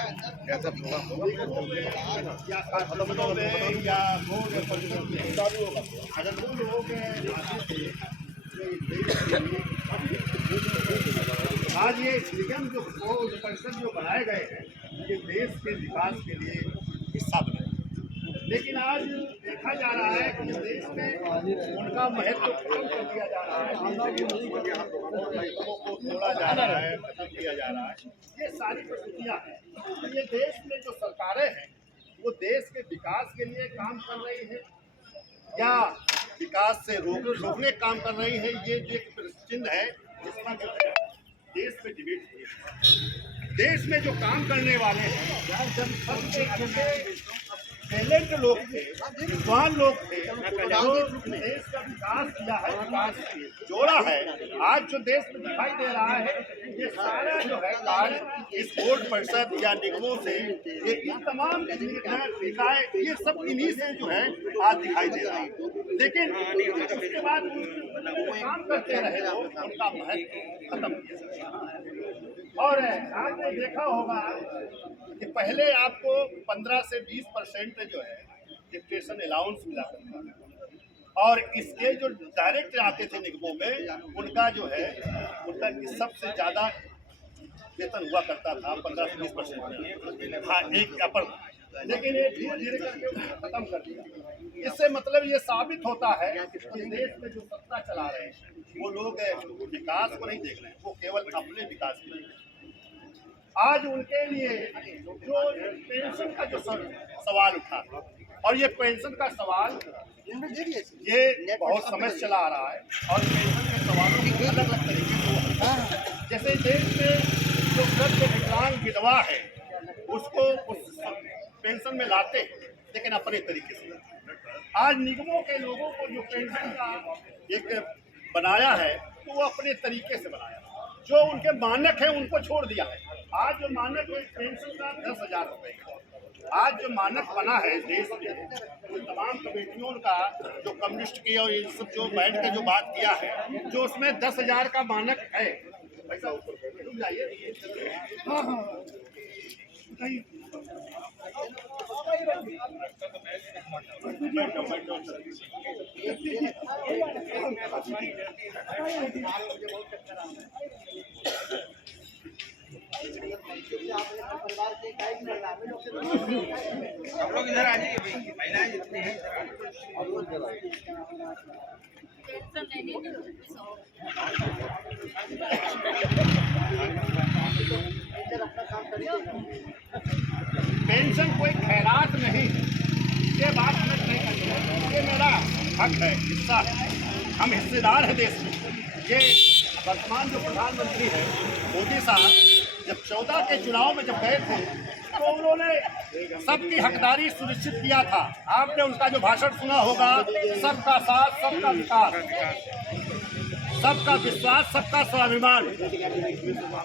कैसा प्रोग्राम होगा या कानूनों में या बोर्ड या परिषद में अगर वो लोगों के आज ये निगम जो बोर्ड परिषद जो बनाए गए हैं ये देश के विकास के लिए हिस्सा बने, लेकिन आज देखा जा रहा है कि देश में उनका महत्व कम कर दिया जा रहा है, लोगों को तोड़ा जा रहा है, खत्म किया जा रहा है। ये सारी परिस्थितियाँ हैं। ये देश में जो सरकारें हैं वो देश के विकास के लिए काम कर रही है या विकास से रोकने काम कर रही है, ये जो एक चिन्ह है जिसका जो है देश में डिबेट हुई है। देश में जो काम करने वाले हैं जब सबसे अच्छे टैलेंट लोग थे, विद्वान लोग थे, जो देश का विकास किया है, विकास जोड़ा है, आज जो देश में दिखाई दे रहा है ये सारा जो है कार्य इस बोर्ड परिषद या निगमों से ये इन तमाम निकाय ये सब इन्हीं से जो है आज दिखाई दे रहा है। लेकिन उसके बाद काम करते रहे लोग उनका महत्व खत्म किया। और आपने देखा होगा कि पहले आपको 15 से 20% जो है डिप्रेशन अलाउंस मिला करता था और इसके जो डायरेक्ट आते थे निगमों में उनका जो है उनका सबसे ज़्यादा वेतन हुआ करता था 15 से 20%। हाँ, एक अपर, लेकिन ये धीरे धीरे करके खत्म कर दिया। इससे मतलब ये साबित होता है कि देश में जो सत्ता चला रहे हैं वो लोग विकास को नहीं देख रहे हैं, वो केवल अपने विकास के लिए। आज उनके लिए जो पेंशन का जो सवाल उठा और ये पेंशन का सवाल ये बहुत समय चला आ रहा है और पेंशन के सवालों को अलग अलग तरीके से जैसे देश में जो वृद्ध विकलांग विधवा है उसको उस पेंशन में लाते हैं लेकिन अपने तरीके से। आज निगमों के लोगों को जो पेंशन का एक बनाया है तो वो अपने तरीके से बनाया, जो उनके मानक है उनको छोड़ दिया है। आज जो मानक है पेंशन का 10,000 रुपये, आज जो मानक बना है देश में तो तमाम कमेटियों का जो कम्युनिस्ट की और इन सब जो बैठ के जो बात किया है जो उसमें 10,000 का मानक है पैसा रुक जाइए। हम लोग इधर आ जाइए भाई, महिलाएं जितनी हैं पेंशन कोई खैरात नहीं, ये बात मैं नहीं करता, ये मेरा हक है, हिस्सा है, हम हिस्सेदार हैं देश में। ये वर्तमान जो प्रधानमंत्री है मोदी साहब जब 14 के चुनाव में जब गए थे तो उन्होंने सबकी हकदारी सुनिश्चित किया था। आपने उनका जो भाषण सुना होगा, सबका साथ सबका विकास, सबका विश्वास सबका स्वाभिमान,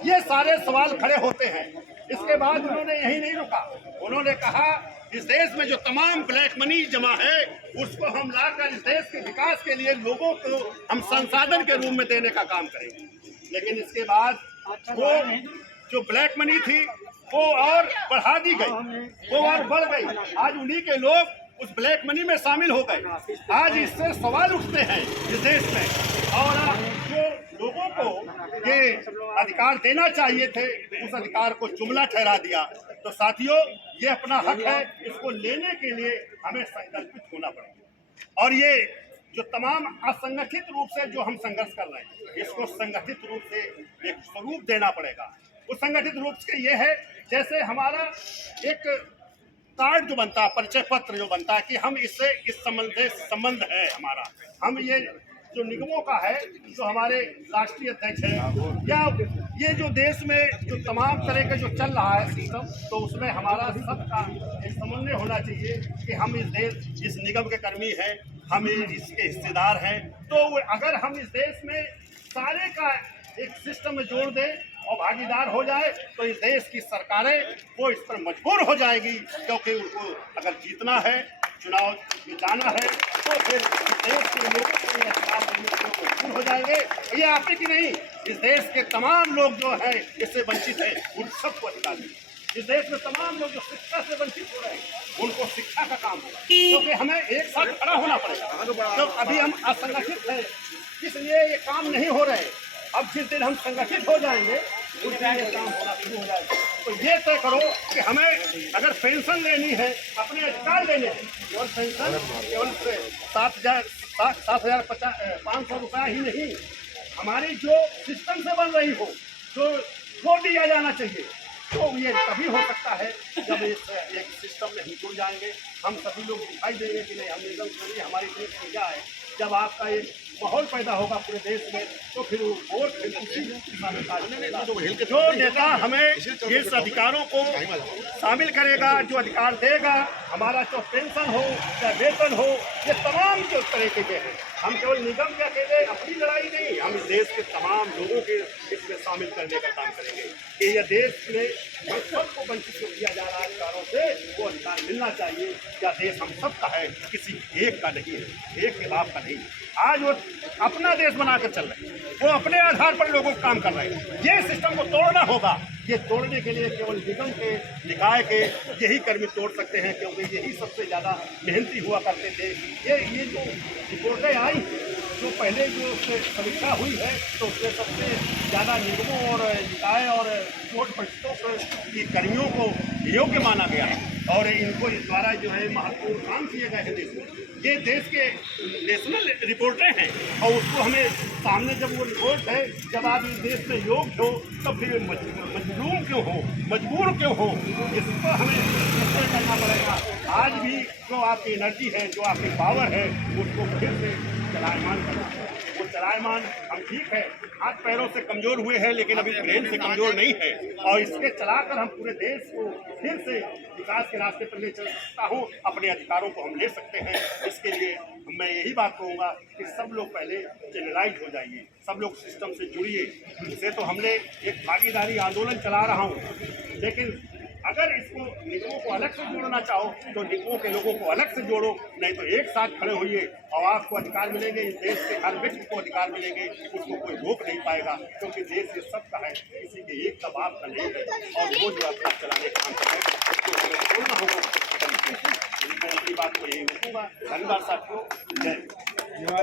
ये सारे सवाल खड़े होते हैं। इसके बाद उन्होंने यही नहीं रुका, उन्होंने कहा इस देश में जो तमाम ब्लैक मनी जमा है उसको हम लाकर इस देश के विकास के लिए लोगों को हम संसाधन के रूप में देने का काम करेंगे। लेकिन इसके बाद वो जो ब्लैक मनी थी वो और बढ़ा दी गई, वो और बढ़ गई। आज उन्हीं के लोग उस ब्लैक मनी में शामिल हो गए। आज इससे सवाल उठते हैं इस देश में और जो लोगों को ये अधिकार देना चाहिए थे उस अधिकार को जुमला ठहरा दिया। तो साथियों, ये अपना हक है, इसको लेने के लिए हमें संकल्पित होना पड़ेगा और ये जो तमाम असंगठित रूप से जो हम संघर्ष कर रहे हैं इसको संगठित रूप से एक स्वरूप देना पड़ेगा। उस संगठित रूप से ये है जैसे हमारा एक कार्ड जो बनता है, परिचय पत्र जो बनता है कि हम इससे इस संबंध है हमारा, हम ये जो निगमों का है जो हमारे राष्ट्रीय अध्यक्ष है या ये जो देश में जो तमाम तरह का जो चल रहा है सिस्टम, तो उसमें हमारा सबका एक समन्वय होना चाहिए कि हम इस निगम के कर्मी हैं, हम इसके हिस्सेदार हैं। तो अगर हम इस देश में सारे का एक सिस्टम में जोड़ दें और भागीदार हो जाए तो इस देश की सरकारें वो इस पर मजबूर हो जाएगी, क्योंकि उनको अगर जीतना है, चुनाव में जाना है तो फिर देश के लोगों को मजबूर हो जाएंगे। ये आप ही की नहीं, इस देश के तमाम लोग जो हैं इससे वंचित हैं, उन सबको अधिकार दें। इस देश में तमाम लोग जो शिक्षा से वंचित हो रहे हैं उनको शिक्षा का काम होगा, क्योंकि हमें एक साथ खड़ा होना पड़ेगा। तो अभी हम असंगठित हैं, इसलिए ये काम नहीं हो रहे। अब जिस दिन हम संगठित हो जाएंगे उस दिन ये काम होना शुरू हो जाएगा। तो ये तय करो कि हमें अगर पेंशन लेनी है, अपने अधिकार लेने हैं, केवल पेंशन केवल 7,500 रुपया ही नहीं, हमारी जो सिस्टम से बन रही हो तो वो दिया जाना चाहिए। तो ये तभी हो सकता है जब एक सिस्टम में हम जुड़ जाएंगे, हम सभी लोग दिखाई देंगे कि नहीं हम निगम करिए, हमारी देश में क्या है। जब आपका एक माहौल पैदा होगा पूरे देश में तो फिर वो वोट जो नेता हमें इस अधिकारों को शामिल करेगा, जो अधिकार देगा, हमारा जो पेंशन हो चाहे वेतन हो, ये तमाम जो तरीके के हैं, हम केवल निगम के अकेले अपनी लड़ाई नहीं, हम इस देश के तमाम लोगों के इसमें शामिल करने का काम करेंगे कि यह देश में हम सबको वंचित किया जा रहा है अधिकारों से, वो अधिकार मिलना चाहिए। क्या देश हम सबका है, किसी एक का नहीं है, एक के बाप का नहीं। आज वो अपना देश बनाकर चल रहे हैं, वो अपने आधार पर लोगों को काम कर रहे हैं। ये सिस्टम को तोड़ना होगा। ये तोड़ने के लिए केवल निगम के निकाय के यही कर्मी तोड़ सकते हैं, क्योंकि यही सबसे ज़्यादा मेहनती हुआ करते थे। ये जो रिपोर्टें आई, जो पहले जो समीक्षा हुई है, तो उसमें सबसे ज़्यादा निगमों और निकाय और वोट परिषदों की कर्मियों को योग्य माना गया है और इनको इस द्वारा जो है महत्वपूर्ण काम किए गए हैं देश में। ये देश के नेशनल रिपोर्टें हैं और उसको हमें सामने जब वो रिपोर्ट है, जब आप इस देश में योग्य हो तो फिर मजबूर क्यों हो, इसको हमें निश्चय करना पड़ेगा। आज भी जो आपकी एनर्जी है, जो आपकी पावर है, उसको फिर से चलायमान करना है। वो चलायमान हम ठीक है, हाथ पैरों से कमज़ोर हुए हैं, लेकिन अभी ब्रेन से कमज़ोर नहीं है और इसके चलाकर हम पूरे देश को फिर से विकास के रास्ते पर ले चल सकता हूँ। अपने अधिकारों को हम ले सकते हैं। इसके लिए मैं यही बात कहूँगा कि सब लोग पहले चैनलाइज हो जाइए, सब लोग सिस्टम से जुड़िए। इसे तो हमने एक भागीदारी आंदोलन चला रहा हूँ, लेकिन अगर इसको निगमों को अलग से जोड़ना चाहो तो निगमों के लोगों को अलग से जोड़ो, नहीं तो एक साथ खड़े होइए और आपको अधिकार मिलेंगे। इस देश के हर व्यक्ति को अधिकार मिलेंगे, उसको कोई रोक नहीं पाएगा, क्योंकि देश ये सबका है, किसी के एक का बाप का नहीं है। और वो जो अपना चलाने का काम कर रहे हैं उसको हमें छोड़ना होगा। मैं अपनी बात को यही रोकूंगा। धन्यवाद साथियों, जय।